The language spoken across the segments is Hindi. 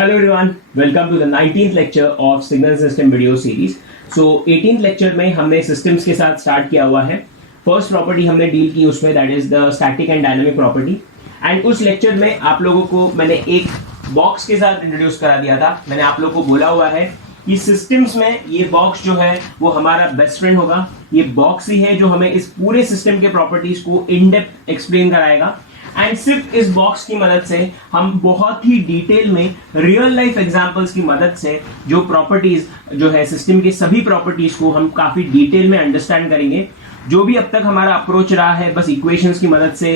Hello everyone, welcome to the 19th lecture of Signal System video series. So 18th lecture में हमने systems के साथ start किया हुआ है. First property हमने deal की उसमें that is the static and dynamic property. And उस lecture में आप लोगों को मैंने एक box के साथ introduce करा दिया था. मैंने आप लोगों को बोला हुआ है कि systems में ये box जो है वो हमारा best friend होगा. ये box ही है जो हमें इस पूरे system के properties को in depth explain कराएगा. एंड सिर्फ इस बॉक्स की मदद से हम बहुत ही डिटेल में रियल लाइफ एग्जांपल्स की मदद से जो प्रॉपर्टीज जो है सिस्टम के सभी प्रॉपर्टीज को हम काफी डिटेल में अंडरस्टैंड करेंगे. जो भी अब तक हमारा अप्रोच रहा है बस इक्वेशंस की मदद से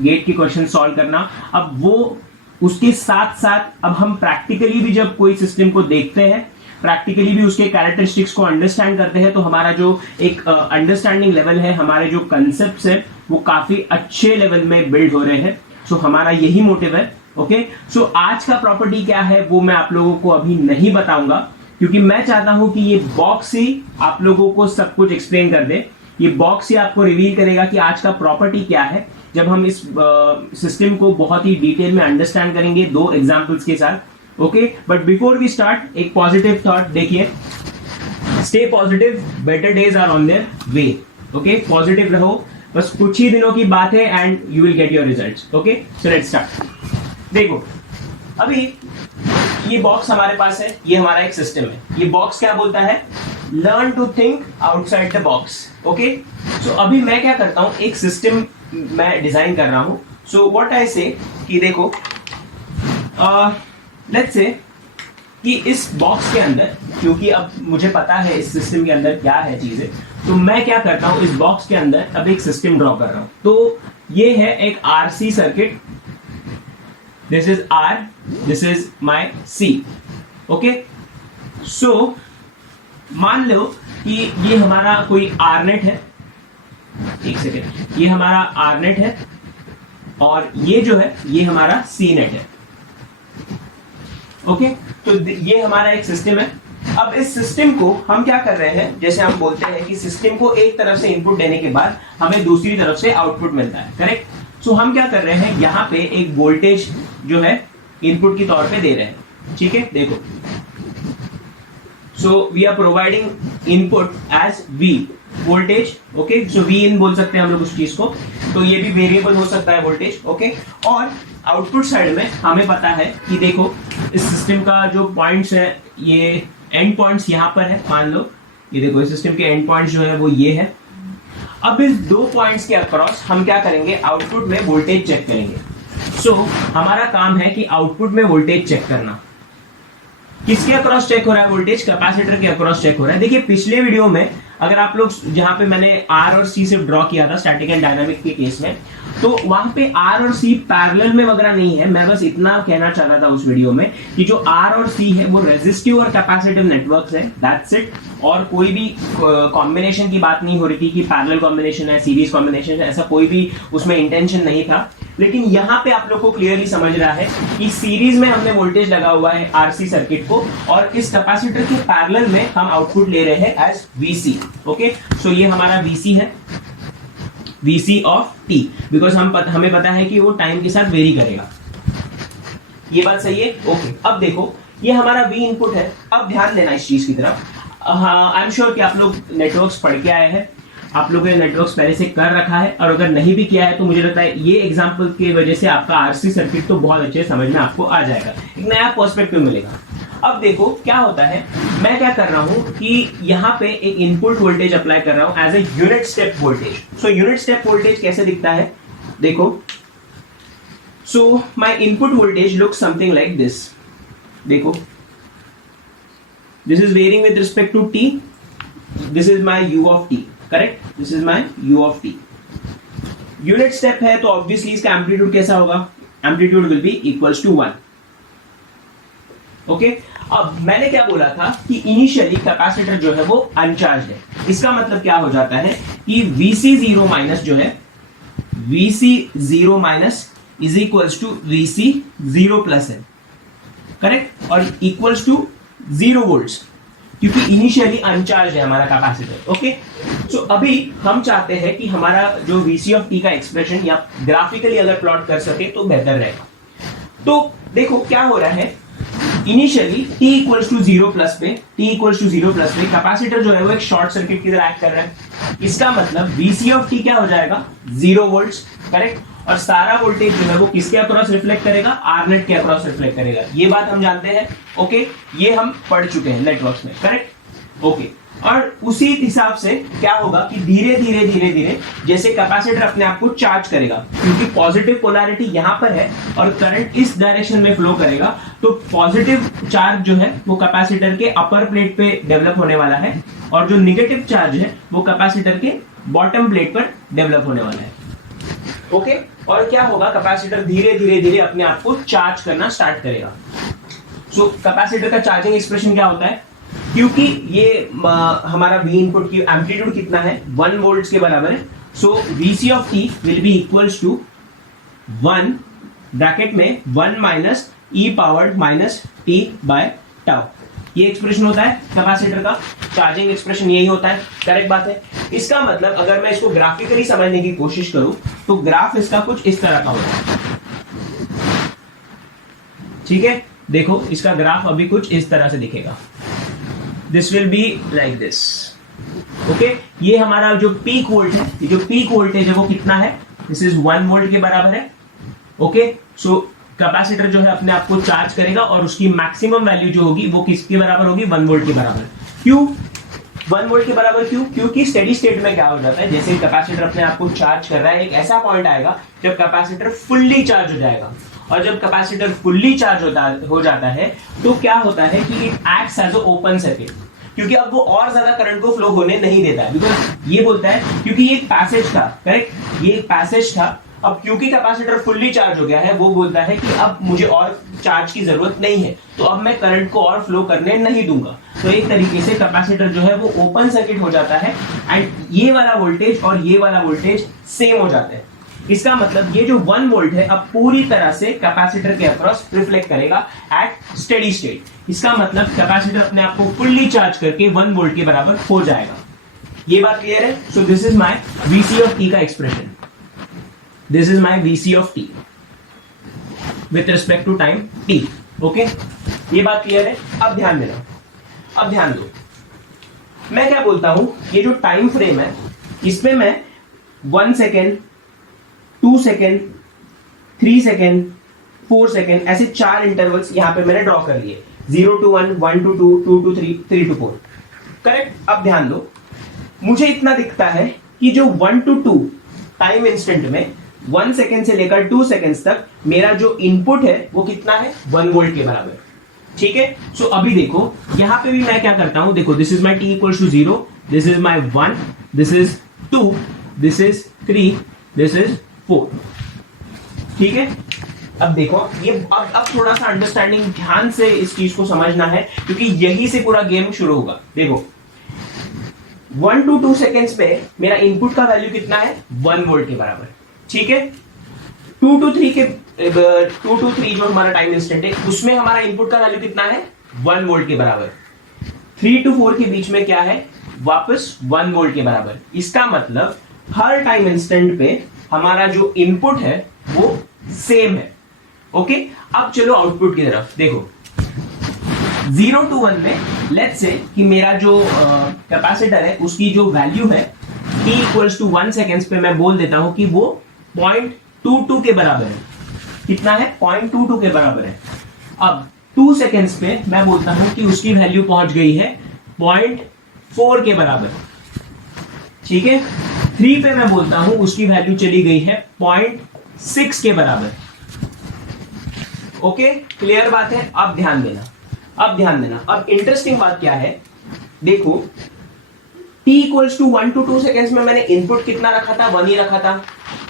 गेट के क्वेश्चन सॉल्व करना, अब वो उसके साथ साथ अब हम प्रैक्टिकली भी जब कोई सिस्टम को देखते हैं, प्रैक्टिकली भी उसके कैरेक्टरिस्टिक्स को अंडरस्टैंड करते हैं, तो हमारा जो एक अंडरस्टैंडिंग लेवल है, हमारे जो कंसेप्ट्स है वो काफी अच्छे लेवल में बिल्ड हो रहे हैं. सो हमारा यही मोटिव है. ओके, सो आज का प्रॉपर्टी क्या है वो मैं आप लोगों को अभी नहीं बताऊंगा, क्योंकि मैं चाहता हूं कि ये बॉक्स ही आप लोगों को सब कुछ एक्सप्लेन कर दे. ये बॉक्स ही आपको रिवील करेगा कि आज का प्रॉपर्टी क्या है, जब हम इस सिस्टम को बहुत ही डिटेल में अंडरस्टैंड करेंगे दो एग्जाम्पल्स के साथ. Okay, but before we start एक पॉजिटिव थॉट देखिए. Stay positive, better days are on their way. Okay, positive रहो, बस कुछ ही दिनों की बात है and you will get your results. Okay, so let's start. देखो, अभी ये बॉक्स हमारे पास है, ये हमारा एक सिस्टम है. ये बॉक्स क्या बोलता है? Learn to think outside the box. Okay, so अभी मैं क्या करता हूं, एक सिस्टम मैं डिजाइन कर रहा हूं. सो व्हाट आई से कि देखो, लेट्स से कि इस बॉक्स के अंदर, क्योंकि अब मुझे पता है इस सिस्टम के अंदर क्या है चीजें, तो मैं क्या करता हूं, इस बॉक्स के अंदर अब एक सिस्टम ड्रॉ कर रहा हूं. तो ये है एक RC circuit. This is R, this is my C. Okay, so मान लो कि ये हमारा कोई आरनेट है. एक सेकेंड, ये हमारा आरनेट है और ये जो है ये हमारा सी नेट है. ओके, तो ये हमारा एक सिस्टम है. अब इस सिस्टम को हम क्या कर रहे हैं, जैसे हम बोलते हैं कि सिस्टम को एक तरफ से इनपुट देने के बाद हमें दूसरी तरफ से आउटपुट मिलता है. करेक्ट. सो हम क्या कर रहे हैं, यहां पे एक वोल्टेज जो है इनपुट के तौर पे दे रहे हैं. ठीक है, देखो. So we are providing input as V voltage. Okay, so V in बोल सकते हैं हम लोग उस चीज को. तो ये भी वेरिएबल हो सकता है वोल्टेज. ओके, और आउटपुट साइड में हमें पता है कि देखो इस सिस्टम का जो पॉइंट्स है, ये एंड पॉइंट्स यहां पर है. मान लो ये देखो, इस सिस्टम के एंड पॉइंट्स जो है वो ये है. अब इस दो पॉइंट्स के अक्रॉस हम क्या करेंगे, आउटपुट में वोल्टेज चेक करेंगे. सो हमारा काम है कि आउटपुट में वोल्टेज चेक करना. किसके अक्रॉस चेक हो रहा है वोल्टेज? कैपेसिटर के अक्रॉस चेक हो रहा है. देखिए पिछले वीडियो में अगर आप लोग, जहां पे मैंने आर और सी से ड्रॉ किया था स्टैटिक एंड डायनामिक के केस में, तो वहां पे आर और सी पैरेलल में वगैरह नहीं है. मैं बस इतना कहना चाह रहा था उस वीडियो में कि जो आर और सी है वो रेजिस्टिव और कैपेसिटिव नेटवर्क्स है. That's it. और कोई भी कॉम्बिनेशन की बात नहीं हो रही थी कि पैरेलल कॉम्बिनेशन है, सीरीज कॉम्बिनेशन है, ऐसा कोई भी उसमें इंटेंशन नहीं था. लेकिन यहां पे आप लोग को क्लियरली समझ रहा है कि सीरीज में हमने वोल्टेज लगा हुआ है आरसी सर्किट को, और इस कैपेसिटर के पैरेलल में हम आउटपुट ले रहे हैं एज वीसी. ओके, सो ये हमारा वीसी है, वीसी ऑफ टी, बिकॉज हमें पता है कि वो टाइम के साथ वेरी करेगा. ये बात सही है. ओके, अब देखो ये हमारा वी इनपुट है. अब ध्यान देना इस चीज की तरफ. आई एम श्योर कि आप लोग नेटवर्क्स पढ़ के आए हैं, आप लोगों ने नेटवर्क्स पहले से कर रखा है, और अगर नहीं भी किया है तो मुझे लगता है ये एग्जांपल की वजह से आपका आरसी सर्किट तो बहुत अच्छे समझ में आपको आ जाएगा, एक नया पर्सपेक्टिव मिलेगा. अब देखो क्या होता है, मैं क्या कर रहा हूं कि यहां पे एक इनपुट वोल्टेज अप्लाई कर रहा हूं as a unit step voltage. So unit step voltage कैसे दिखता है, देखो. So my input voltage looks something like this. देखो, this is varying with respect to T. This is my U of T. Correct, this is my U of T. Unit step है तो ऑब्वियसली इसका एम्पलीट्यूड कैसा होगा, amplitude will be equals to 1. Okay, अब मैंने क्या बोला था कि इनिशियली कैपेसिटर जो है वो अनचार्ज है. इसका मतलब क्या हो जाता है कि Vc0 माइनस जो है, Vc0 minus is equals to Vc0 plus है. करेक्ट, और इक्वल्स टू 0 वोल्ट्स, क्योंकि इनिशियली अनचार्ज है हमारा कैपेसिटर. ओके, सो अभी हम चाहते हैं कि हमारा जो Vc ऑफ t का एक्सप्रेशन या ग्राफिकली अगर प्लॉट कर सके तो बेहतर रहेगा. तो देखो क्या हो रहा है, initially t equals to 0 plus पे कैपेसिटर जो है वो एक शॉर्ट सर्किट की तरह एक्ट कर रहा है। इसका मतलब VC ऑफ t क्या हो जाएगा 0 वोल्ट्स, करेक्ट। और सारा वोल्टेज जो है वो किसके अक्रॉस रिफ्लेक्ट करेगा, आर नेट के अक्रॉस रिफ्लेक्ट करेगा। ये बात हम जानते हैं, ओके, ये हम पढ़ चुके हैं नेटवर्क्स में, करेक्ट, ओके। और उसी हिसाब से क्या होगा कि धीरे धीरे जैसे कैपेसिटर अपने आप को चार्ज करेगा, क्योंकि पॉजिटिव पोलैरिटी यहां पर है और करंट इस डायरेक्शन में फ्लो करेगा, तो पॉजिटिव चार्ज जो है वो कैपेसिटर के अपर प्लेट पे डेवलप होने वाला है और जो निगेटिव चार्ज है वो कैपेसिटर के बॉटम प्लेट पर डेवलप होने वाला है, ओके। और क्या होगा, कैपेसिटर धीरे धीरे अपने आप को चार्ज करना स्टार्ट करेगा। सो कैपेसिटर का चार्जिंग एक्सप्रेशन क्या होता है, क्योंकि ये हमारा V इनपुट की एम्पलीट्यूड कितना है 1 वोल्ट्स के बराबर है, so VC of t will be equals to 1 bracket में 1 minus e powered minus t by tau. ये एक्सप्रेशन होता है कैपेसिटर का चार्जिंग एक्सप्रेशन, यही होता है, करेक्ट बात है। इसका मतलब अगर मैं इसको ग्राफिकली समझने की कोशिश करूं तो ग्राफ इसका कुछ इस तरह का होता है, ठीक है। देखो इसका ग्राफ अभी कुछ इस तरह से दिखेगा, this will be like this, okay. ये हमारा जो पीक वोल्ट है, ये जो पीक वोल्टेज है वो कितना है, दिस इज 1 वोल्ट के बराबर है, ओके। सो कैपेसिटर जो है अपने आप को चार्ज करेगा और उसकी मैक्सिमम वैल्यू जो होगी वो किसके बराबर होगी, 1 वोल्ट के बराबर। क्यों 1 वोल्ट के बराबर, क्यों, क्योंकि स्टेडी स्टेट में क्या हो जाता है, जैसे कैपेसिटर अपने आप को चार्ज कर रहा है, एक ऐसा पॉइंट आएगा जब कैपेसिटर फुल्ली चार्ज हो जाएगा। और जब कैपेसिटर फुल्ली चार्ज हो जाता है तो क्या होता है कि it acts as a open circuit, क्योंकि अब वो और ज्यादा करंट को फ्लो होने नहीं देता है, बिकॉज ये बोलता है, क्योंकि ये एक पैसेज था, करेक्ट, ये एक पैसेज था। अब क्योंकि कैपेसिटर फुल्ली चार्ज हो गया है, वो बोलता है कि अब मुझे और चार्ज की जरूरत नहीं है, तो अब मैं करंट को और फ्लो करने नहीं दूंगा। तो एक तरीके से कैपेसिटर जो है वो ओपन सर्किट हो जाता है एंड ये वाला वोल्टेज और ये वाला वोल्टेज सेम हो जाता है। इसका मतलब ये जो 1 वोल्ट है अब पूरी तरह से कैपेसिटर के अक्रॉस रिफ्लेक्ट करेगा एट स्टेडी स्टेट। इसका मतलब कैपेसिटर अपने आप को फुल्ली चार्ज करके 1 वोल्ट के बराबर हो जाएगा। ये बात क्लियर है? So this is my VC of t का expression, this is my VC of t with respect to time t, okay. ये बात क्लियर है? अब ध्यान देना, अब ध्यान दो, मैं क्या बोलता हूं, ये जो टाइम फ्रेम है इसमें मैं 1 सेकेंड, 2 सेकेंड, 3 सेकेंड, 4 सेकेंड, ऐसे 4 इंटरवल्स यहां पे मैंने ड्रॉ कर लिए, 0 to 1, 1 to 2, 2 to 3, 3 to 4, correct. अब ध्यान दो, मुझे इतना दिखता है कि जो 1 to 2 टाइम इंस्टेंट में 1 सेकेंड से लेकर 2 सेकेंड्स तक मेरा जो इनपुट है वो कितना है, 1 वोल्ट के बराबर, ठीक है। सो अभी देखो यहां पे भी मैं क्या करता हूं, देखो this is my t equals to 0, this is my 1, this is 2, this is 3, this is 4, ठीक है। अब देखो ये अब थोड़ा सा अंडरस्टैंडिंग ध्यान से इस चीज को समझना है, क्योंकि यही से पूरा गेम शुरू होगा। देखो 1 to 2 सेकेंड्स पे मेरा इनपुट का वैल्यू कितना है, 1 वोल्ट के बराबर, ठीक है। 2 to 3 जो हमारा टाइम इंस्टेंट है उसमें हमारा इनपुट का वैल्यू कितना है, 1 वोल्ट के बराबर। 3 to 4 के बीच में क्या है, वापस 1 वोल्ट के बराबर। इसका मतलब हर टाइम इंस्टेंट पे हमारा जो इनपुट है वो सेम है, ओके। अब चलो आउटपुट की तरफ देखो, 0 to 1 में लेट्स से कि मेरा जो कैपेसिटर है उसकी जो वैल्यू है t इक्वल्स टू 1 सेकेंड्स पे मैं बोल देता हूं कि वो 0.22 के बराबर है। कितना है, 0.22 के बराबर है। अब 2 सेकेंड्स पे मैं बोलता हूं कि उसकी वैल्यू पहुंच गई है 0.4 के बराबर, ठीक है। 3 पे मैं बोलता हूं उसकी वैल्यू चली गई है 0.6 के बराबर, ओके। क्लियर बात है? अब ध्यान देना, अब ध्यान देना। अब इंटरेस्टिंग बात क्या है, देखो t equals to 1 to 2 seconds में मैंने इनपुट कितना रखा था, 1 ही रखा था।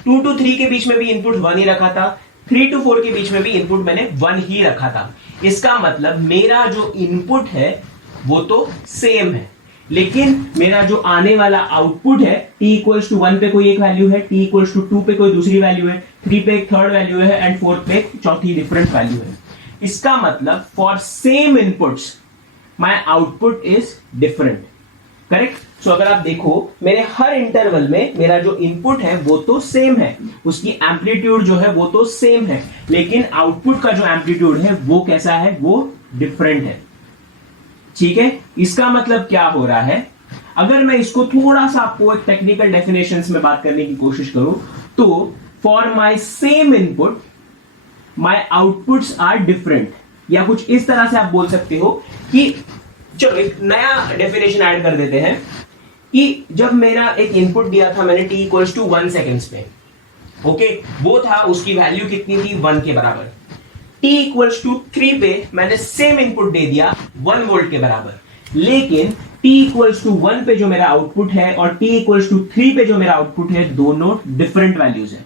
2 to 3 के बीच में भी इनपुट 1 ही रखा था। 3 to 4 के बीच में भी इनपुट मैंने 1 ही रखा था। इसका मतलब मेरा जो इनपुट है वो तो सेम है, लेकिन मेरा जो आने वाला आउटपुट है t इक्वल्स टू 1 पे कोई एक वैल्यू है, t इक्वल्स टू 2 पे कोई दूसरी वैल्यू है, 3 पे एक थर्ड वैल्यू है एंड 4 पे एक चौथी डिफरेंट वैल्यू है। इसका मतलब for same inputs my output is different, correct. So अगर आप देखो मेरे हर इंटरवल में मेरा जो इनपुट है वो तो सेम है, उसकी एम्पलीट्यूड जो है वो तो सेम है, लेकिन आउटपुट का जो एम्पलीट्यूड है वो कैसा है, वो डिफरेंट है। ठीक है, इसका मतलब क्या हो रहा है, अगर मैं इसको थोड़ा सा आपको एक टेक्निकल डेफिनेशंस में बात करने की कोशिश करूं तो for my same input my outputs are different, या कुछ इस तरह से आप बोल सकते हो कि चलो एक नया डेफिनेशन ऐड कर देते हैं कि जब मेरा एक इनपुट दिया था मैंने t इक्वल्स टू 1 सेकेंड्स पे, ओके, वो था, उसकी वैल्यू कितनी थी 1 के बराबर। t इक्वल्स टू 3 पे मैंने सेम इनपुट दे दिया 1 वोल्ट के बराबर, लेकिन t इक्वल्स टू 1 पे जो मेरा आउटपुट है और t इक्वल्स टू 3 पे जो मेरा आउटपुट है, दोनों डिफरेंट वैल्यूज है।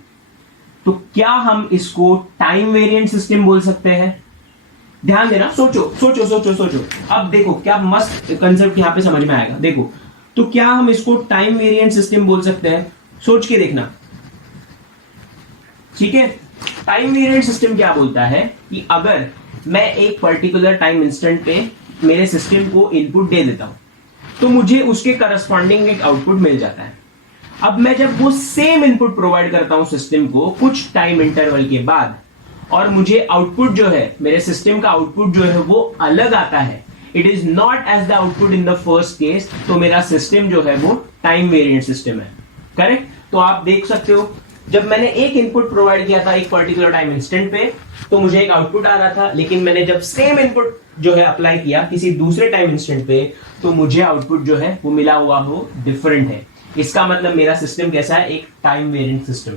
तो क्या हम इसको टाइम वेरिएंट सिस्टम बोल सकते हैं? ध्यान देना, सोचो सोचो सोचो सोचो। अब देखो क्या मस्त कंसेप्ट यहां पे समझ में आएगा। देखो, तो क्या हम इसको टाइम वेरिएंट सिस्टम बोल सकते हैं? सोच के देखना, ठीक है। टाइम वेरिएंट सिस्टम क्या बोलता है कि अगर मैं एक पर्टिकुलर टाइम इंस्टेंट पे मेरे सिस्टम को इनपुट दे देता हूं तो मुझे उसके करस्पॉन्डिंग एक आउटपुट मिल जाता है। अब मैं जब वो सेम इनपुट प्रोवाइड करता हूं सिस्टम को कुछ टाइम इंटरवल के बाद, और मुझे आउटपुट जो है, मेरे सिस्टम का आउटपुट जो है वो अलग आता है, it is not as the output in the first case, तो मेरा सिस्टम जो है वो टाइम वेरिएंट सिस्टम है। करेक्ट? तो आप देख सकते हो जब मैंने एक इनपुट प्रोवाइड किया था एक पर्टिकुलर टाइम इंस्टेंट पे तो मुझे एक आउटपुट आ रहा था, लेकिन मैंने जब सेम इनपुट जो है अप्लाई किया किसी दूसरे टाइम इंस्टेंट पे तो मुझे आउटपुट जो है वो मिला हुआ हो डिफरेंट है। इसका मतलब मेरा सिस्टम कैसा है? एक टाइम वेरिएंट सिस्टम।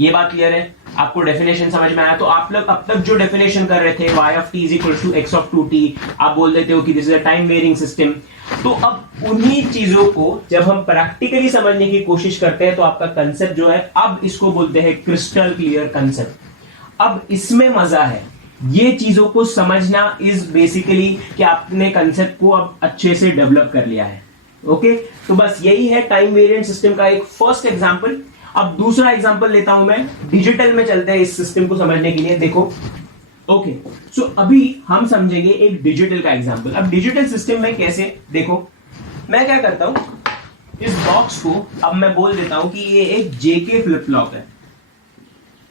ये बात क्लियर है? आपको डेफिनेशन समझ में आया? तो आप लोग अब तक जो डेफिनेशन कर रहे थे y of t is equal to x of 2t, आप बोल देते हो कि this is a time varying system. तो अब उन्हीं चीजों को जब हम प्रैक्टिकली समझने की कोशिश करते हैं तो आपका कंसेप्ट जो है, अब इसको बोलते हैं क्रिस्टल क्लियर कंसेप्ट। अब इसमें मजा है, ये चीजों को समझना इज बेसिकली कि आपने कंसेप्ट को अब अच्छे से डेवलप कर लिया है। ओके, तो बस यही है टाइम वेरिएंट सिस्टम का एक फर्स्ट एग्जांपल। अब दूसरा एग्जांपल लेता हूं मैं, डिजिटल में चलते हैं इस सिस्टम को समझने के लिए। देखो, ओके, सो अभी हम समझेंगे एक डिजिटल का एग्जांपल। अब डिजिटल सिस्टम में कैसे, देखो मैं क्या करता हूं, इस बॉक्स को अब मैं बोल देता हूं कि ये एक जेके फ्लिप फ्लॉप है।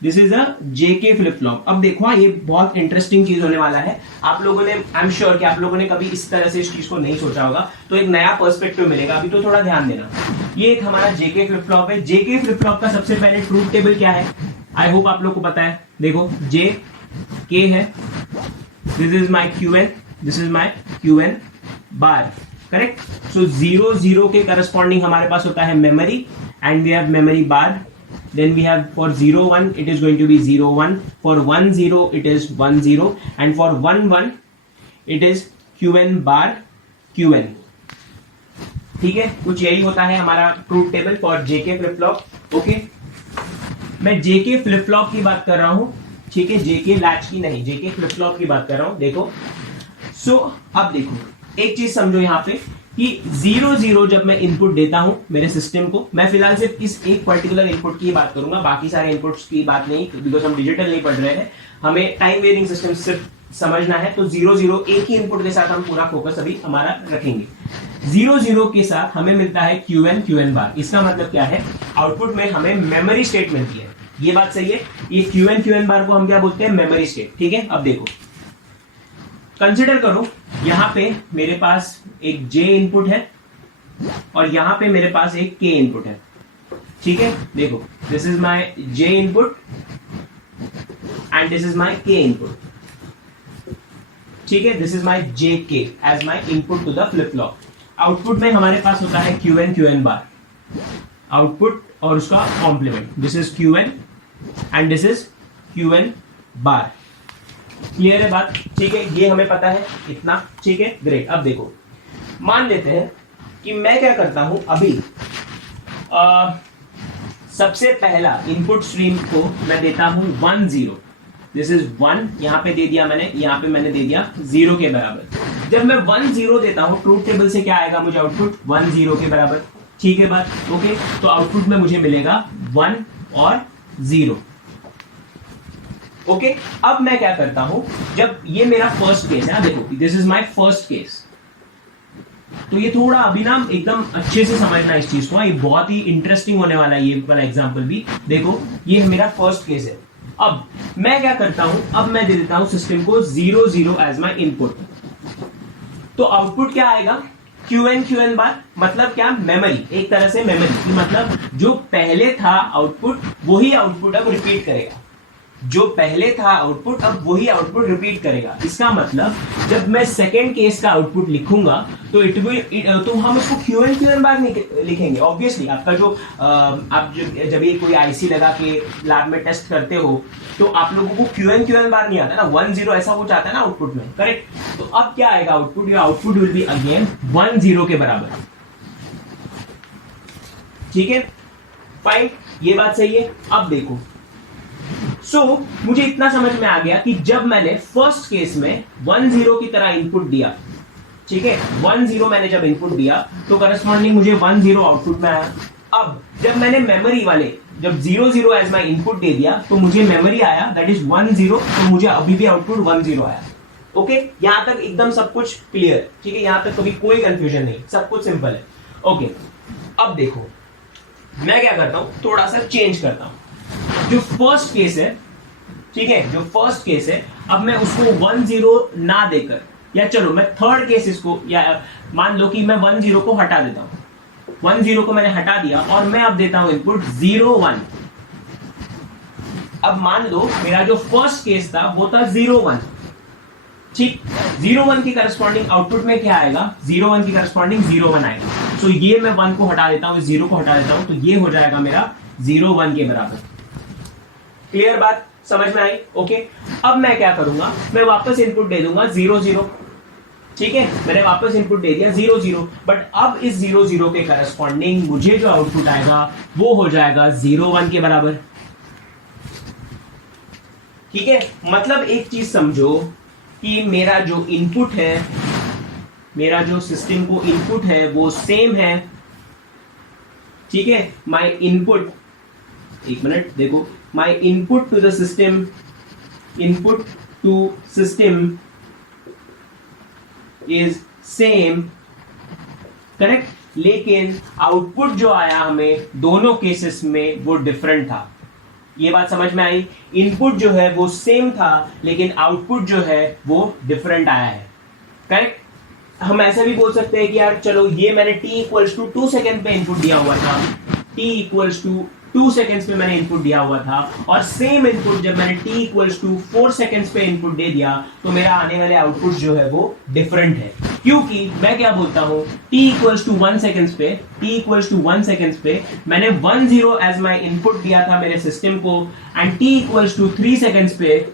This is a JK flip flop. अब देखो, ये बहुत इंटरेस्टिंग चीज होने वाला है। आप लोगों ने, आई एम श्योर कि आप लोगों ने कभी इस तरह से इस चीज को नहीं सोचा होगा, तो एक नया पर्सपेक्टिव मिलेगा। अभी तो थोड़ा ध्यान देना। ये एक हमारा जेके फ्लिप फ्लॉप है। जेके फ्लिप फ्लॉप का सबसे पहले ट्रूथ टेबल क्या है, आई होप आप लोग को पता है। देखो, जे के है, this is my Q N, this is my Q N bar, correct. So 0 0 के करस्पॉन्डिंग हमारे पास होता है memory, and we have memory bar. Then we have for 0 1 it is going to be 0 1, for 1 0 it is 1 0, and for 1 1 it is qn bar qn। ठीक है, कुछ यही होता है हमारा truth table for JK flip flop. Okay, मैं जेके फ्लिप फ्लॉप की बात कर रहा हूं, ठीक है, जेके लैच की नहीं, जेके फ्लिप फ्लॉप की बात कर रहा हूं। देखो, सो अब देखो एक चीज समझो यहाँ पे कि 0 0 जब मैं इनपुट देता हूं मेरे सिस्टम को, मैं फिलहाल सिर्फ इस एक पर्टिकुलर इनपुट की बात करूंगा, बाकी सारे इनपुट्स की बात नहीं, बिकॉज हम डिजिटल नहीं पढ़ रहे हैं, हमें टाइम वेरिंग सिस्टम सिर्फ समझना है। तो 0 0 एक ही इनपुट के साथ हम पूरा फोकस अभी हमारा रखेंगे। 0 0 के साथ हमें मिलता है QN बार। इसका मतलब क्या है, आउटपुट में हमें मेमोरी स्टेट मिलती है। ये बात सही है, ये QN बार को हम क्या बोलते हैं, मेमोरी स्टेट। ठीक है, अब देखो, कंसिडर करो यहां पे मेरे पास एक J इनपुट है और यहां पे मेरे पास एक K इनपुट है। ठीक है, देखो, this is my J input and this is my K input. ठीक है, this is my JK as my input to the flip flop. Output में हमारे पास होता है QN बार, आउटपुट और उसका complement. This is QN and this is QN bar. Clear है बात? ठीक है, ये हमें पता है इतना। ठीक है, ग्रेट। अब देखो, मान लेते हैं कि मैं क्या करता हूं अभी, सबसे पहला इनपुट स्ट्रीम को मैं देता हूं 1 0। दिस इज 1, यहां पे दे दिया मैंने, यहां पे मैंने दे दिया 0 के बराबर। जब मैं 1 0 देता हूं, ट्रूथ टेबल से क्या आएगा मुझे आउटपुट 1 0 के बराबर। ठीक है बात? ओके, तो आउटपुट में मुझे मिलेगा 1 और 0। ओके, अब मैं क्या करता हूं, जब ये मेरा फर्स्ट केस है, देखो this is my first case, तो ये थोड़ा अभी ना एकदम अच्छे से समझना इस चीज को, ये बहुत ही इंटरेस्टिंग होने वाला है ये वाला एग्जांपल भी। देखो, ये मेरा फर्स्ट केस है। अब मैं क्या करता हूं, अब मैं दे देता हूं सिस्टम को 0 0 एज माई इनपुट। तो आउटपुट क्या आएगा, क्यू एन बार, मतलब क्या, मेमोरी, एक तरह से मेमोरी, मतलब जो पहले था आउटपुट वही आउटपुट अब रिपीट करेगा, जो पहले था आउटपुट अब वही आउटपुट रिपीट करेगा। इसका मतलब जब मैं सेकेंड केस का आउटपुट लिखूंगा तो तो हम उसको क्यू एन बार लिखेंगे। ऑब्वियसली आपका जो आप जब ये कोई आईसी लगा के लैब में टेस्ट करते हो तो आप लोगों को क्यू एन बार नहीं आता ना, 1 0 ऐसा कुछ आता है ना आउटपुट में, करेक्ट। तो अब क्या आएगा आउटपुट, या आउटपुट विल बी अगेन 1 0 के बराबर, ठीक है, फाइन, ये बात सही है। अब देखो, मुझे इतना समझ में आ गया कि जब मैंने फर्स्ट केस में 1 0 की तरह इनपुट दिया, ठीक है, 1 0 मैंने जब इनपुट दिया तो करस्पॉन्डिंग मुझे 1 0 आउटपुट में आया। अब जब मैंने मेमोरी वाले जब 0 0 एज माई इनपुट दे दिया तो मुझे मेमोरी आया, दैट इज 1 0, तो मुझे अभी भी आउटपुट 1 0 आया। ओके, यहां तक एकदम सब कुछ क्लियर, ठीक है, यहां तक कभी कोई कंफ्यूजन नहीं, सब कुछ सिंपल है। ओके, अब देखो मैं क्या करता हूं, थोड़ा सा चेंज करता हूं। जो फर्स्ट केस है, ठीक है, जो फर्स्ट केस है, अब मैं उसको 1 0 ना देकर, या चलो मैं थर्ड केस इसको, या मान लो कि मैं 1 0 को हटा देता हूं, 1 0 को मैंने हटा दिया और मैं अब देता हूं इनपुट 0 1। अब मान लो मेरा जो फर्स्ट केस था वो था 0 1, ठीक, 0 1 की करस्पॉन्डिंग आउटपुट में क्या आएगा, 0 1 की करस्पॉन्डिंग 0 1 आएगा। सो ये मैं 1 को हटा देता हूं, 0 को हटा देता हूं, तो ये हो जाएगा मेरा 0 1 के बराबर। क्लियर बात, समझ में आई? ओके, अब मैं क्या करूंगा, मैं वापस इनपुट दे दूंगा 0 0, ठीक है, मैंने वापस इनपुट दे दिया 0 0, बट अब इस 0 0 के करस्पॉन्डिंग मुझे जो आउटपुट आएगा वो हो जाएगा 0 1 के बराबर, ठीक है। मतलब एक चीज समझो कि मेरा जो इनपुट है, मेरा जो सिस्टम को इनपुट है वो सेम है, ठीक है, माय इनपुट, एक मिनट देखो, my input to the system is same, correct, लेकिन आउटपुट जो आया हमें दोनों केसेस में वो डिफरेंट था। ये बात समझ में आई? इनपुट जो है वो सेम था लेकिन आउटपुट जो है वो डिफरेंट आया है, करेक्ट। हम ऐसा भी बोल सकते हैं कि यार चलो ये मैंने t इक्वल्स टू 2 सेकेंड पे इनपुट दिया हुआ था, t इक्वल्स टू 2 सेकेंड्स पे मैंने इनपुट दिया हुआ था, और सेम इनपुट जब मैंने t इक्वल्स टू 4 सेकेंड्स पे इनपुट दे दिया तो मेरा आने वाले आउटपुट जो है वो डिफरेंट है, क्योंकि मैं क्या बोलता हूँ, t इक्वल्स टू 1 सेकेंड्स पे, t इक्वल्स टू 1 सेकेंड्स पे मैंने 1 0 एज माई इनपुट दिया था मेरे सिस्टम को, and t equals to 3 seconds पे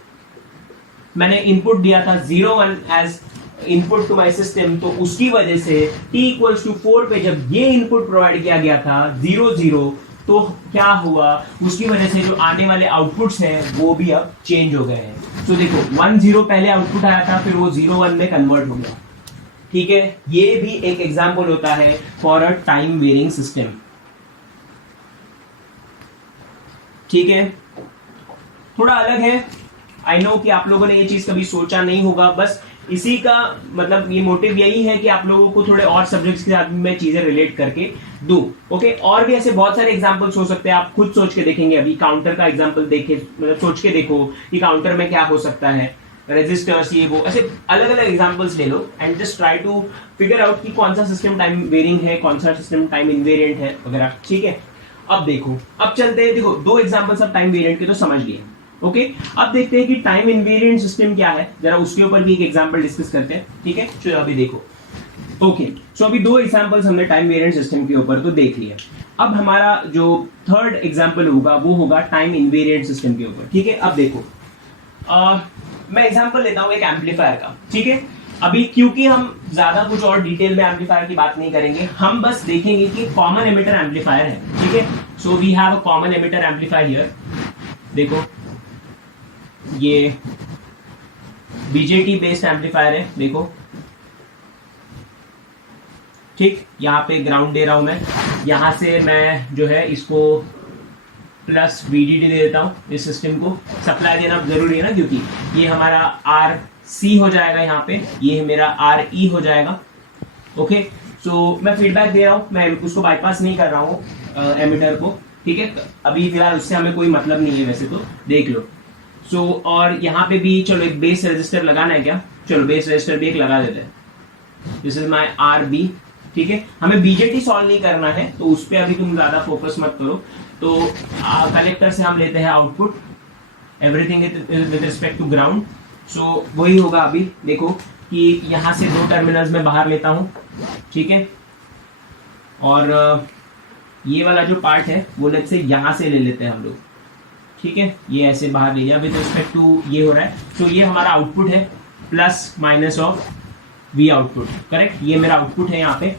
मैंने इनपुट दिया था 0 1 as input to my system. तो उसकी वजह से t इक्वल्स टू 4 पे जब ये इनपुट प्रोवाइड किया गया था 0 0, तो क्या हुआ, उसकी वजह से जो आने वाले आउटपुट्स हैं वो भी अब चेंज हो गए हैं। तो देखो 1 0 पहले आउटपुट आया था, फिर वो 0 1 में कन्वर्ट हो गया, ठीक है। ये भी एक एग्जांपल होता है for a time varying system, ठीक है। थोड़ा अलग है, आई नो कि आप लोगों ने ये चीज कभी सोचा नहीं होगा, बस इसी का मतलब ये मोटिव यही है कि आप लोगों को थोड़े और सब्जेक्ट्स के साथ मैं चीजें रिलेट करके दूं, ओके। और भी ऐसे बहुत सारे एग्जांपल्स हो सकते हैं, आप खुद सोच के देखेंगे। अभी काउंटर का एग्जांपल देखे, मतलब सोच के देखो कि काउंटर में क्या हो सकता है, रेजिस्टर्स, ये वो, ऐसे अलग अलग एग्जांपल्स ले लो and just try to figure out कि कौन सा सिस्टम टाइम वेरिंग है, कौन सा सिस्टम टाइम इनवेरिएंट है वगैरह, ठीक है। अब देखो, अब चलते हैं, देखो 2 एग्जांपल्स अब टाइम वेरिएंट के तो समझ लिए, ओके। अब देखते हैं कि टाइम इनवेरिएंट सिस्टम क्या है, जरा उसके ऊपर भी एक एग्जांपल डिस्कस करते हैं, ठीक है। चलो अभी देखो, ओके। सो अभी 2 एग्जांपल्स हमने टाइम वेरिएंट सिस्टम के ऊपर तो देख लिया। अब हमारा जो थर्ड एग्जांपल होगा वो होगा टाइम इनवेरिएंट सिस्टम के ऊपर, ठीक है। अब देखो मैं एग्जांपल लेता हूं एक एम्पलीफायर का, ठीक है। अभी क्योंकि हम ज्यादा कुछ और डिटेल में एम्पलीफायर की बात नहीं करेंगे, हम बस देखेंगे कि कॉमन एमिटर एम्पलीफायर है, ठीक है। So we have a common emitter amplifier here, देखो ये बीजेटी बेस्ड एम्पलीफायर है, देखो, ठीक। यहाँ पे ग्राउंड दे रहा हूं मैं, यहां से मैं जो है इसको प्लस VDD दे देता हूं, इस सिस्टम को सप्लाई देना जरूरी है ना, क्योंकि ये हमारा RC हो जाएगा, यहाँ पे ये मेरा RE हो जाएगा, ओके। सो मैं फीडबैक दे रहा हूं, मैं उसको बाईपास नहीं कर रहा हूं एमिटर को, ठीक है। अभी फिलहाल उससे हमें कोई मतलब नहीं है, वैसे तो देख लो, सो और यहाँ पे भी चलो एक बेस रजिस्टर लगाना है क्या, चलो बेस रजिस्टर भी एक लगा देते हैं। This is my R B, ठीक है। हमें बीजेटी सॉल्व नहीं करना है तो उस पर अभी तुम ज्यादा फोकस मत करो। तो कलेक्टर से हम लेते हैं output, everything with respect to ground. So वही होगा अभी देखो कि यहां से दो टर्मिनल्स में बाहर लेता हूं, ठीक है। और ये वाला जो पार्ट है वो लेट से यहां से ले लेते हैं हम लोग, ठीक है। ये ऐसे बाहर ले लिया विद रिस्पेक्ट टू ये हो रहा है। सो ये हमारा आउटपुट है plus minus of we output, correct. ये मेरा आउटपुट है यहाँ पे,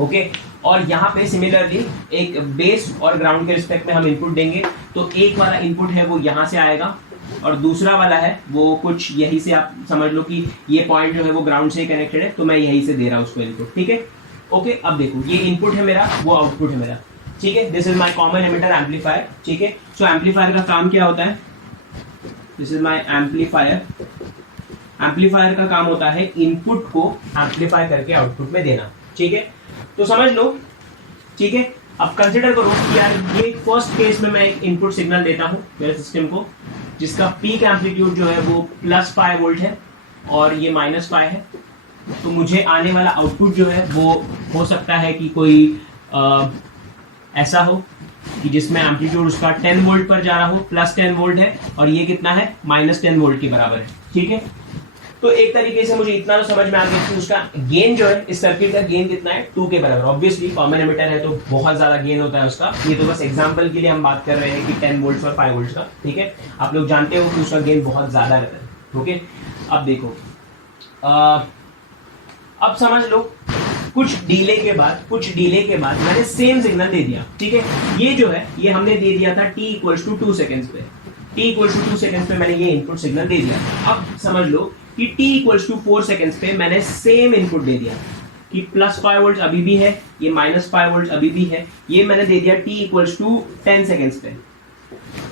ओके। और यहाँ पे सिमिलरली एक बेस और ग्राउंड के रिस्पेक्ट में हम इनपुट देंगे। तो एक वाला इनपुट है वो यहाँ से आएगा और दूसरा वाला है वो कुछ यही से, आप समझ लो कि ये पॉइंट जो है वो ग्राउंड से कनेक्टेड है, तो मैं यही से दे रहा हूँ उसको इनपुट, ठीक है, ओके। अब देखो ये इनपुट है मेरा, वो आउटपुट है मेरा, ठीक है। This is my common emitter amplifier, ठीक है। सो एम्पलीफायर का काम क्या होता है, this is my amplifier. Amplifier का काम होता है इनपुट को एम्पलीफाई करके आउटपुट में देना, ठीक है। तो समझ लो, ठीक है। अब कंसिडर करो कि यार ये फर्स्ट केस में मैं एक इनपुट सिग्नल देता हूं मेरे सिस्टम को, जिसका पीक एम्पलीट्यूड जो है वो +5 वोल्ट है और ये -5 है। तो मुझे आने वाला आउटपुट जो है वो हो सकता है कि कोई ऐसा हो कि जिसमें एम्पलीट्यूड उसका 10 वोल्ट पर जा रहा हो, +10 वोल्ट है और ये कितना है, -10 वोल्ट के बराबर है, ठीक है। तो एक तरीके से मुझे इतना तो समझ में आ गया कि उसका गेन जो है, इस सर्किट का गेन कितना है, 2 के बराबर। ऑब्वियसली कॉमन एमिटर है तो बहुत ज्यादा गेन होता है उसका। ये तो बस एग्जांपल के लिए हम बात कर रहे हैं कि 10 वोल्ट और 5 वोल्ट का, ठीक है। आप लोग जानते हो कि उसका गेन बहुत ज्यादा रहता है, ओके। अब देखो अब समझ लो कुछ डिले के बाद मैंने सेम सिग्नल दे दिया, ठीक है। ये जो है ये हमने दे दिया था t = 2 सेकेंड्स पे, t = 2 सेकेंड्स पे मैंने ये इनपुट सिग्नल दे दिया। अब समझ लो कि t = 4 सेकेंड्स पे मैंने सेम इनपुट दे दिया कि +5 वोल्ट अभी भी है, ये -5 वोल्ट अभी भी है, ये मैंने दे दिया t = 10 सेकेंड्स पे।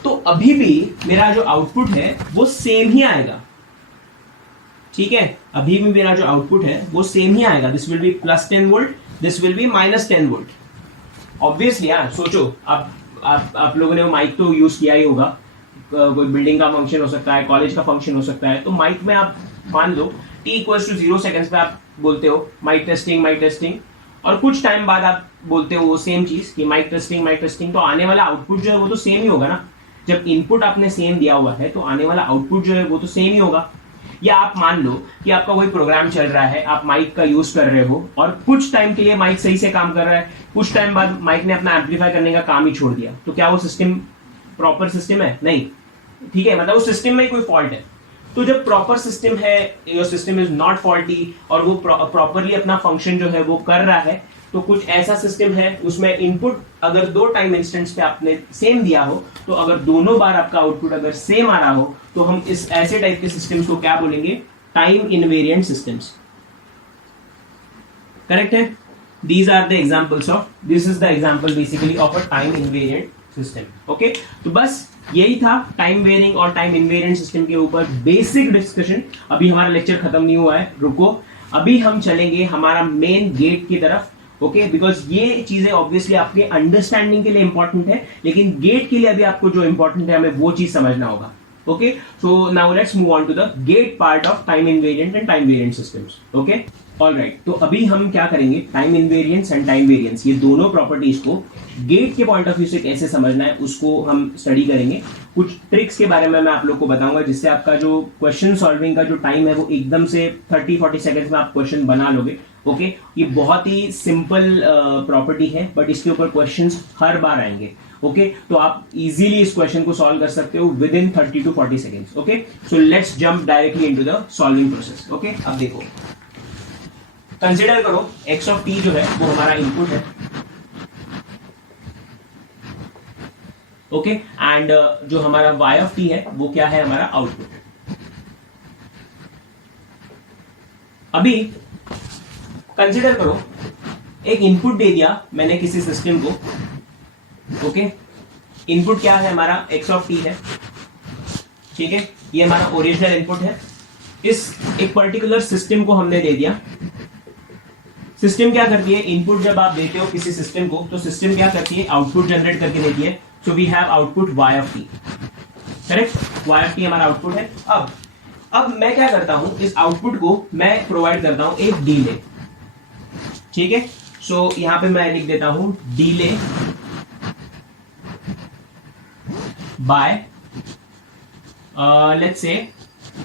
तो अभी भी मेरा जो आउटपुट है वो सेम ही आएगा, ठीक है। अभी भी मेरा जो आउटपुट है वो सेम ही आएगा। This will be +10 volt, this will be -10 volt. Obviously यार सोचो, आप लोगों ने वो माइक तो यूज किया ही होगा, कोई बिल्डिंग का फंक्शन हो सकता है, कॉलेज का फंक्शन हो सकता है। तो माइक में आप मान लो t = 0 सेकेंड्स पे आप बोलते हो माइक टेस्टिंग, और कुछ टाइम बाद आप बोलते हो वो सेम चीज कि माइक टेस्टिंग। तो आने वाला आउटपुट जो है वो तो सेम ही होगा ना। जब इनपुट आपने सेम दिया हुआ है तो आने वाला आउटपुट जो है वो तो सेम ही होगा। या आप मान लो कि आपका कोई प्रोग्राम चल रहा है, आप माइक का यूज कर रहे हो और कुछ टाइम के लिए माइक सही से काम कर रहा है, कुछ टाइम बाद माइक ने अपना एम्पलीफाई करने का काम ही छोड़ दिया, तो क्या वो सिस्टम प्रॉपर सिस्टम है? नहीं, ठीक है। मतलब उस सिस्टम में कोई फॉल्ट है। तो जब प्रॉपर सिस्टम है, your system is not faulty और वो प्रॉपरली अपना फंक्शन जो है वो कर रहा है, तो कुछ ऐसा सिस्टम है उसमें इनपुट अगर 2 टाइम इंस्टेंट्स पे आपने सेम दिया हो, तो अगर दोनों बार आपका आउटपुट अगर सेम आ रहा हो, तो हम इस ऐसे टाइप के सिस्टम्स को क्या बोलेंगे? टाइम इनवेरिएंट सिस्टम्स, करेक्ट है। These are the examples of, this is the example basically of a time invariant system, okay। तो बस यही था टाइम वेरिंग और टाइम इनवेरिएंट सिस्टम के ऊपर बेसिक डिस्कशन। अभी हमारा लेक्चर खत्म नहीं हुआ है, रुको, अभी हम चलेंगे हमारा मेन गेट की तरफ, ओके। बिकॉज ये चीजें ऑब्वियसली आपके अंडरस्टैंडिंग के लिए इंपॉर्टेंट है, लेकिन गेट के लिए अभी आपको जो इंपॉर्टेंट है हमें वो चीज समझना होगा, okay. So now let's move on to the gate part of time invariant and time variant systems, okay. Alright, तो अभी हम क्या करेंगे, time invariance and time variance, ये दोनों प्रॉपर्टीज को गेट के पॉइंट ऑफ व्यू से कैसे समझना है उसको हम स्टडी करेंगे। कुछ ट्रिक्स के बारे में मैं आप लोग को बताऊंगा जिससे आपका जो क्वेश्चन सॉल्विंग का जो टाइम है वो एकदम से 30-40 सेकंड्स में आप क्वेश्चन बना लोगे, ओके। ये बहुत ही सिंपल प्रॉपर्टी है, बट इसके ऊपर क्वेश्चंस हर बार आएंगे, ओके। तो आप इजीली इस क्वेश्चन को सॉल्व कर सकते हो with in 30 to 40 seconds, okay. So let's jump directly into the solving process, okay. अब देखो, कंसिडर करो x ऑफ t जो है वो हमारा इनपुट है, ओके। एंड जो हमारा y ऑफ t है वो क्या है, हमारा आउटपुट। अभी कंसिडर करो एक इनपुट दे दिया मैंने किसी सिस्टम को, ओके। इनपुट क्या है हमारा, x ऑफ t है, ठीक है। ये हमारा ओरिजिनल इनपुट है। इस एक पर्टिकुलर सिस्टम को हमने दे दिया। सिस्टम क्या करती है, इनपुट जब आप देते हो किसी सिस्टम को, तो सिस्टम क्या करती है, आउटपुट जनरेट करके देती है। So we have output y of t, correct. y of t हमारा आउटपुट है। अब मैं क्या करता हूं, इस आउटपुट को मैं प्रोवाइड करता हूं एक डीले, ठीक है। सो यहां पे मैं लिख देता हूं delay by let's say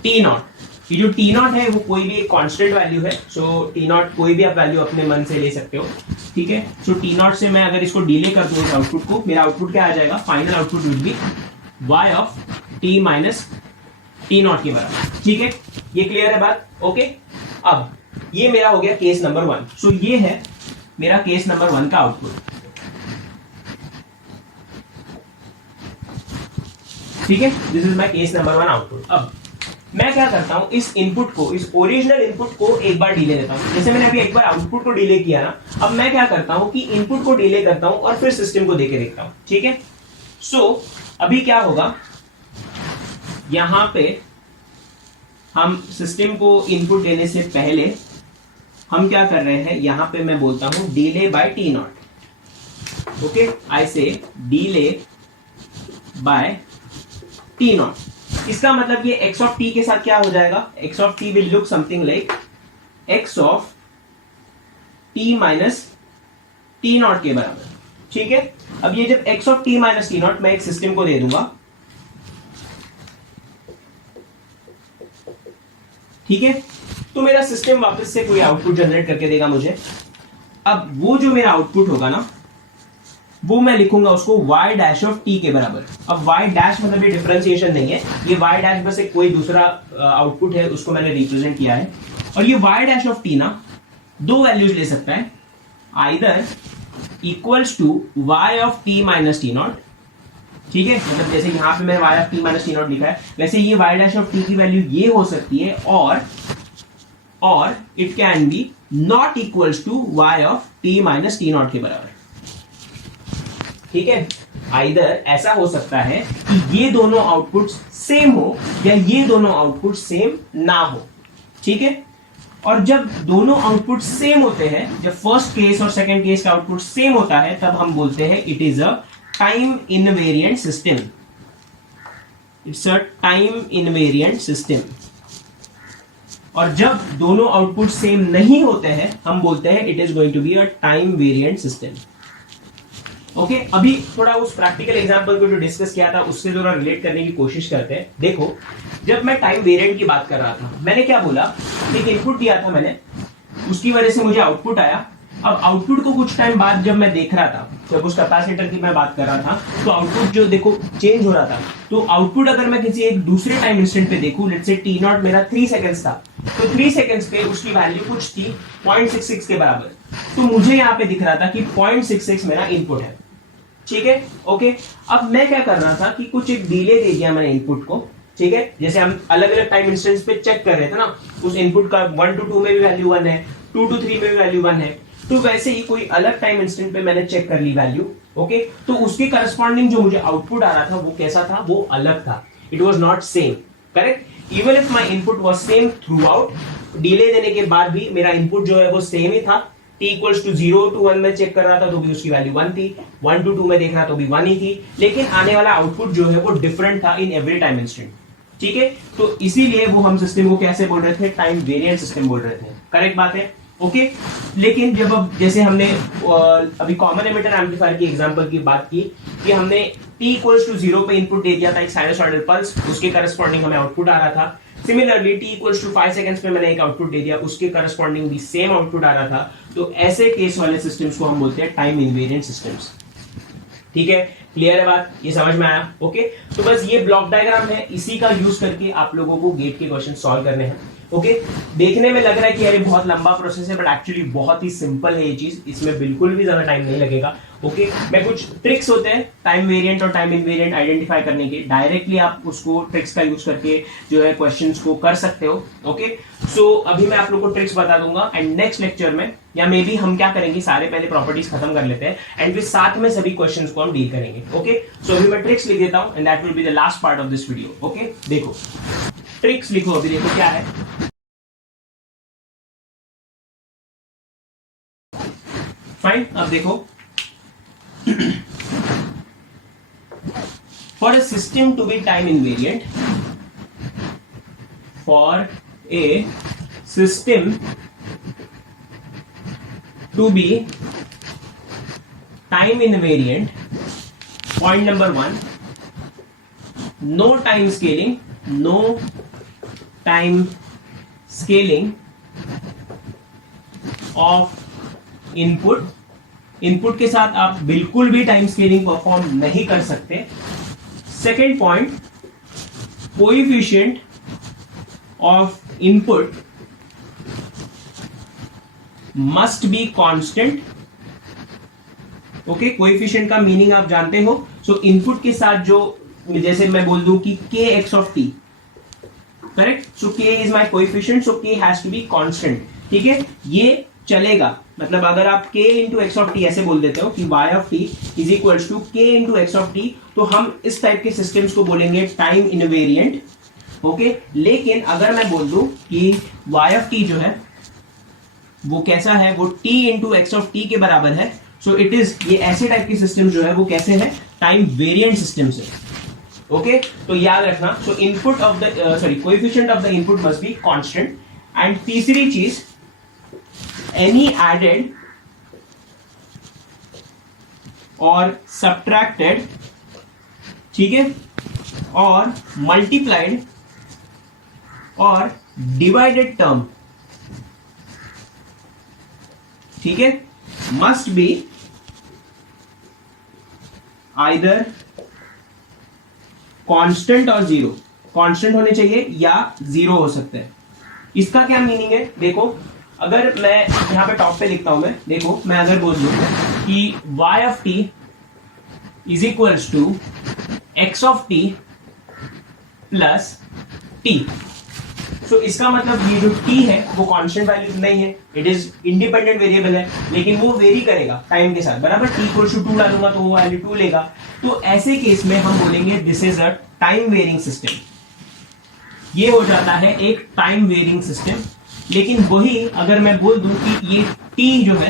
t naught. ये जो टी नॉट है वो कोई भी एक कांस्टेंट वैल्यू है। सो टी नॉट कोई भी आप वैल्यू अपने मन से ले सकते हो, ठीक है। सो टी नॉट से मैं अगर इसको डीले कर दूं इस आउटपुट को, मेरा आउटपुट क्या आ जाएगा, final output will be y of t minus t naught के बराबर, ठीक है। ये क्लियर है बात, ओके। अब ये मेरा हो गया केस नंबर 1। सो ये है मेरा केस नंबर 1 का आउटपुट, ठीक है। This is my case number 1 output. अब मैं क्या करता हूं, इस इनपुट को, इस ओरिजिनल इनपुट को एक बार डिले देता हूं। जैसे मैंने अभी एक बार आउटपुट को डिले किया ना, अब मैं क्या करता हूं कि इनपुट को डिले करता हूं और फिर सिस्टम को देके देखता हूं, ठीक है। सो अभी क्या होगा, यहां पे हम सिस्टम को इनपुट देने से पहले हम क्या कर रहे हैं, यहां पे मैं बोलता हूं delay by T naught, okay. I say delay by T not. इसका मतलब ये x ऑफ t के साथ क्या हो जाएगा, x of t will look something like x of t minus t naught के बराबर, ठीक है। अब ये जब x of t minus t not मैं एक सिस्टम को दे दूंगा, ठीक है, तो मेरा सिस्टम वापस से कोई आउटपुट जनरेट करके देगा मुझे। अब वो जो मेरा आउटपुट होगा ना, वो मैं लिखूंगा उसको y डैश ऑफ t के बराबर। अब y डैश मतलब ये डिफरेंशिएशन नहीं है, ये y डैश बस एक कोई दूसरा आउटपुट है, उसको मैंने रिप्रेजेंट किया है। और ये y डैश ऑफ t ना दो वैल्यूज ले सकता है, either equals to y of t minus t naught, ठीक है। मतलब जैसे यहां पे मैंने y of t minus t naught लिखा है, वैसे ये y डैश ऑफ t की वैल्यू ये हो सकती है, और it can be not equals to y of t minus t naught के बराबर, ठीक है। आइदर ऐसा हो सकता है कि ये दोनों आउटपुट सेम हो या ये दोनों आउटपुट सेम ना हो, ठीक है। और जब दोनों आउटपुट सेम होते हैं, जब फर्स्ट केस और सेकंड केस का आउटपुट सेम होता है, तब हम बोलते हैं it is a time invariant system. It's a time invariant system. और जब दोनों आउटपुट सेम नहीं होते हैं, हम बोलते हैं it is going to be a time variant system, okay. अभी थोड़ा उस प्रैक्टिकल एग्जांपल को जो डिस्कस किया था उससे थोड़ा रिलेट करने की कोशिश करते हैं। देखो, जब मैं टाइम वेरिएंट की बात कर रहा था, मैंने क्या बोला, एक इनपुट दिया था मैंने, उसकी वजह से मुझे आउटपुट आया। अब आउटपुट को कुछ टाइम बाद जब मैं देख रहा था, जब उस कैपेसिटर की मैं बात कर रहा था, तो आउटपुट जो देखो चेंज हो रहा था। तो आउटपुट अगर मैं किसी एक दूसरे टाइम इंस्टेंट पे देखूं, लेट्स से टी नॉट मेरा 3 सेकंड्स था, तो 3 सेकंड्स पे उसकी वैल्यू कुछ थी 0.66 के बराबर। तो मुझे यहाँ पे दिख रहा था कि 0.66 मेरा इनपुट है, ठीक है, ओके। अब मैं क्या कर रहा था कि कुछ एक डिले दे दिया मैंने इनपुट को, ठीक है। जैसे हम अलग अलग टाइम इंस्टेंस पे चेक कर रहे थे ना, उस इनपुट का 1 to 2 में भी वैल्यू 1 है, 2 to 3 में भी वैल्यू 1 है, तो वैसे ही कोई अलग टाइम इंस्टेंट पे मैंने चेक कर ली वैल्यू, ओके। तो उसके करस्पॉन्डिंग जो मुझे आउटपुट आ रहा था वो कैसा था, वो अलग था, it was not same, correct. Even if my input was same through out, delay देने के बाद भी मेरा इनपुट जो है वो सेम ही था। t इक्वल्स टू 0 to 1 में चेक कर रहा था तो भी उसकी वैल्यू 1 थी, 1 to 2 में देख रहा तो भी 1 ही थी, लेकिन आने वाला आउटपुट जो है वो डिफरेंट था इन एवरी टाइम इंस्टेंट, ठीक है। तो इसीलिए वो हम सिस्टम को कैसे बोल रहे थे, टाइम वेरिएंट सिस्टम बोल रहे थे, करेक्ट बात है, ओके। लेकिन जब अब जैसे हमने अभी कॉमन एमिटर एम्पलीफायर की एग्जांपल की बात की कि हमने t इक्वल्स टू 0 पे इनपुट दे दिया था एक साइनसॉइडल पल्स, उसके करस्पॉन्डिंग हमें आउटपुट आ रहा था। Similarly t equals to 5 seconds पे मैंने एक आउटपुट दे दिया, उसके करस्पॉन्डिंग भी सेम आउटपुट आ रहा था। तो ऐसे केस वाले सिस्टम्स को हम बोलते हैं टाइम इनवेरिएंट सिस्टम्स, ठीक है। क्लियर है बात, ये समझ में आया, ओके। तो बस ये ब्लॉक डायग्राम है, इसी का यूज करके आप लोगों को गेट के क्वेश्चन सॉल्व करने हैं, ओके। देखने में लग रहा है कि अरे बहुत लंबा प्रोसेस है, बट एक्चुअली बहुत ही सिंपल है ये चीज, इसमें बिल्कुल भी ज्यादा टाइम नहीं लगेगा, ओके। मैं कुछ ट्रिक्स होते हैं टाइम वेरिएंट और टाइम इनवेरिएंट आइडेंटिफाई करने के, डायरेक्टली आप उसको ट्रिक्स का यूज करके जो है क्वेश्चंस को कर सकते हो, ओके। सो अभी मैं आप लोगों को ट्रिक्स बता दूंगा, एंड नेक्स्ट लेक्चर में या मे बी हम क्या करेंगे, सारे पहले प्रॉपर्टीज खत्म कर लेते हैं एंड फिर साथ में सभी क्वेश्चंस को हम डील करेंगे, ओके। सो अभी मैं ट्रिक्स लिख देता हूं and that will be the last part of this video, okay. देखो ट्रिक्स लिखो, अभी देखो क्या है। फाइन, अब देखो for a system to be time invariant, for a system to be time invariant, point number 1, no time scaling, no time scaling of input, input के साथ आप बिल्कुल भी टाइम स्केलिंग परफॉर्म नहीं कर सकते। Second point, coefficient of input must be constant. Okay, coefficient का मीनिंग आप जानते हो। सो इनपुट के साथ जो, जैसे मैं बोल दूं कि k x of t, correct, so k is my coefficient, so k has to be constant. ठीक है, ये चलेगा। मतलब अगर आप k into x of t ऐसे बोल देते हो कि y ऑफ टी is equals to k into x of t, तो हम इस टाइप के सिस्टम्स को बोलेंगे टाइम इनवेरिएंट। ओके, लेकिन अगर मैं बोल दूं कि y ऑफ टी जो है वो कैसा है, वो t into x of T के बराबर है, सो इट इज, ये ऐसे टाइप के सिस्टम जो है वो कैसे है, टाइम वेरिएंट सिस्टम से। ओके, तो याद रखना, सो input of the coefficient of the input must be constant. And तीसरी चीज, any added or subtracted, ठीक है, और multiplied और divided term, ठीक है, must be either constant और जीरो। कांस्टेंट होने चाहिए या जीरो हो सकते हैं। इसका क्या मीनिंग है, देखो, अगर मैं यहां पे टॉप पे लिखता हूं, मैं देखो, मैं अगर बोल दूं कि y of t is equals to x of t plus t, so इसका मतलब ये जो t है वो कांस्टेंट वैल्यू नहीं है, इट इज इंडिपेंडेंट वेरिएबल है, लेकिन वो वेरी करेगा टाइम के साथ, बराबर। t इक्वल्स टू 2 डालूंगा तो वो वैल्यू 2 लेगा। तो ऐसे केस में हम बोलेंगे this is a time varying system. ये हो जाता है एक टाइम वेरिंग सिस्टम। लेकिन वही अगर मैं बोल दूं कि ये t जो है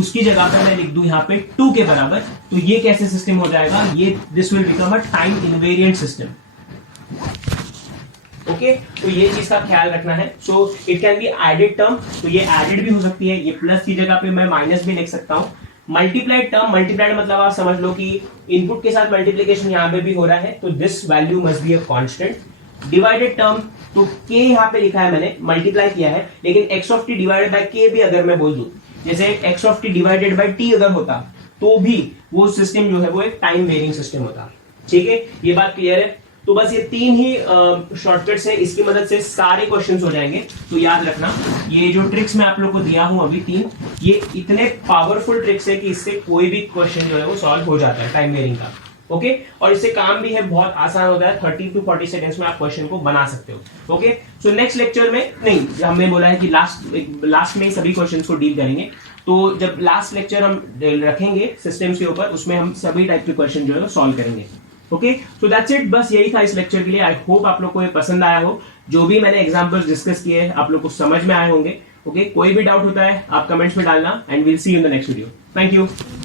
उसकी जगह पर मैं लिख दूं यहाँ पे 2 के बराबर, तो ये कैसे सिस्टम हो जाएगा, ये this will become a time invariant system. Okay, तो ये चीज का ख्याल रखना है। So it can be added term, तो ये एडेड भी हो सकती है, ये प्लस की जगह पे मैं माइनस भी लिख सकता हूँ। मल्टीप्लाइड टर्म, मल्टीप्लाइड मतलब आप समझ लो कि इनपुट के साथ मल्टीप्लीकेशन यहाँ पे भी हो रहा है, तो this value must be a constant. Divided term, तो k यहाँ पे लिखा है, मैंने मल्टीप्लाई किया है, लेकिन x of t divided by k भी अगर मैं बोल दूं, जैसे x of t divided by t अगर होता, तो भी वो सिस्टम जो है वो एक टाइम वेरिंग सिस्टम होता। ठीक है, ये बात क्लियर है। तो बस ये 3 ही शॉर्टकट्स है, इसकी मदद से सारे क्वेश्चंस हो जाएंगे। तो याद रखना, ये जो ट्रिक्स मैं आप लोग को दिया हूं अभी 3, ये इतने पावरफुल ट्रिक्स है कि इससे कोई भी क्वेश्चन जो है वो सॉल्व हो जाता है टाइम वेरिंग का। ओके, और इससे काम भी है, बहुत आसान होता है, 30 to 40 सेकंड्स में आप क्वेश्चन को बना सकते हो। ओके, सो नेक्स्ट लेक्चर में नहीं, हमने बोला है कि लास्ट में सभी क्वेश्चंस को डील करेंगे। तो जब लास्ट लेक्चर हम रखेंगे सिस्टम्स के ऊपर, उसमें हम सभी टाइप के क्वेश्चन जो है सॉल्व करेंगे। ओके, सो दैट्स इट, बस यही था इस लेक्चर के लिए। आई होप आप लोग को ये पसंद आया हो, जो भी मैंने एग्जांपल्स डिस्कस किए आप लोग को समझ में आए होंगे। ओके, कोई भी डाउट होता है आप कमेंट्स में डालना, and will see you in the next video. Thank you.